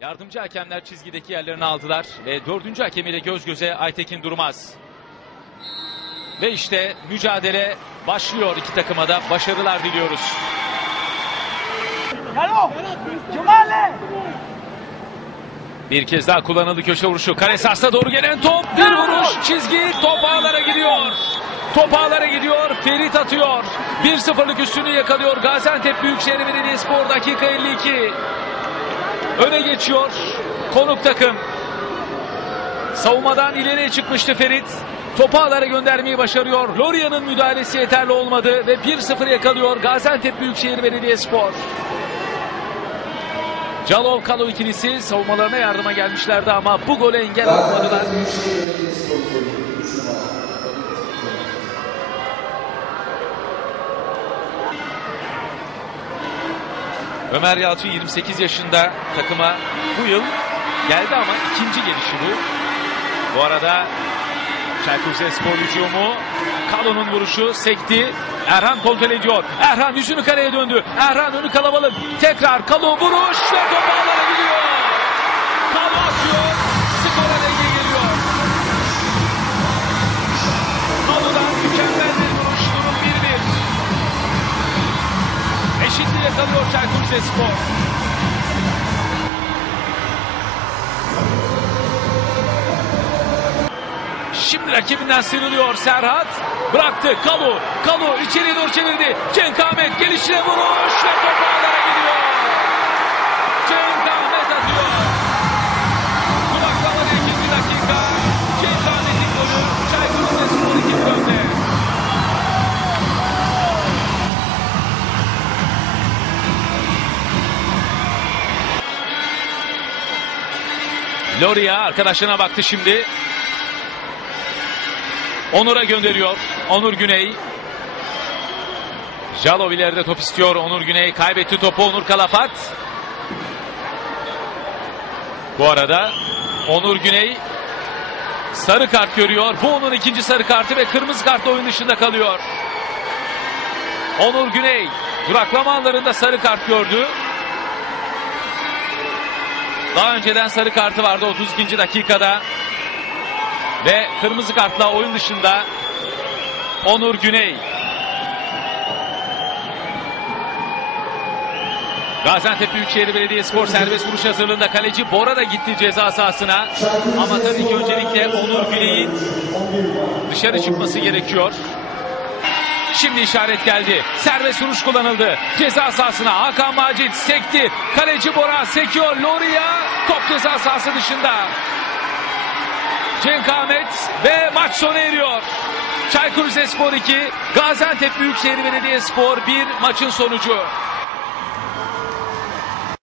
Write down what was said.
Yardımcı hakemler çizgideki yerlerini aldılar ve dördüncü hakemiyle göz göze Aytekin Durmaz. Ve işte mücadele başlıyor iki takıma da başarılar diliyoruz. Bir kez daha kullanıldı köşe vuruşu. Sahasına doğru gelen top. Bir vuruş. Çizgi top ağlara gidiyor. Top ağlara gidiyor. Ferit atıyor. 1-0'lık üstünü yakalıyor. Gaziantep Büyükşehir Belediyespor dakika 52. Öne geçiyor. Konuk takım. Savunmadan ileriye çıkmıştı Ferit. Topu ağlara göndermeyi başarıyor. Loria'nın müdahalesi yeterli olmadı ve 1-0 yakalıyor Gaziantep Büyükşehir Belediyespor. Calov Kalo ikilisi savunmalarına yardıma gelmişlerdi ama bu gole engel olmadılar. Ömer Yalçın 28 yaşında takıma bu yıl geldi ama ikinci gelişi bu. Bu arada Çaykur Rizespor hücumu Kalo'nun vuruşu sekti. Erhan kontrol ediyor. Erhan yüzünü kaleye döndü. Erhan önü kalabalık. Tekrar Kalo vuruş ve top ağlara gidiyor. 1-1. Eşitliği yakalıyor Çaykur Rizespor. Şimdi rakibinden sıyrılıyor Serhat. Bıraktı Kalu. Kalu içeriye doğru çevirdi. Cenk Ahmet gelişine vuruş ve top gidiyor. Loria arkadaşlarına baktı şimdi. Onur'a gönderiyor. Onur Güney. Jalov ileride top istiyor. Onur Güney kaybetti topu. Onur Kalafat. Bu arada Onur Güney sarı kart görüyor. Bu onun ikinci sarı kartı ve kırmızı kartla oyun dışında kalıyor. Onur Güney duraklama anlarında sarı kart gördü. Daha önceden sarı kartı vardı 32. dakikada. Ve kırmızı kartla oyun dışında Onur Güney. Gaziantep Büyükşehir Belediyespor serbest vuruş hazırlığında kaleci Bora da gitti ceza sahasına. Ama tabii ki öncelikle Onur Güney'in dışarı çıkması gerekiyor. Şimdi işaret geldi. Serbest vuruş kullanıldı. Ceza sahasına Hakan Macit sekti. Kaleci Bora sekiyor. Loria top ceza sahası dışında. Cenk Ahmet ve maç sona eriyor. Çaykur Rizespor 2, Gaziantep Büyükşehir Belediyespor 1 maçın sonucu.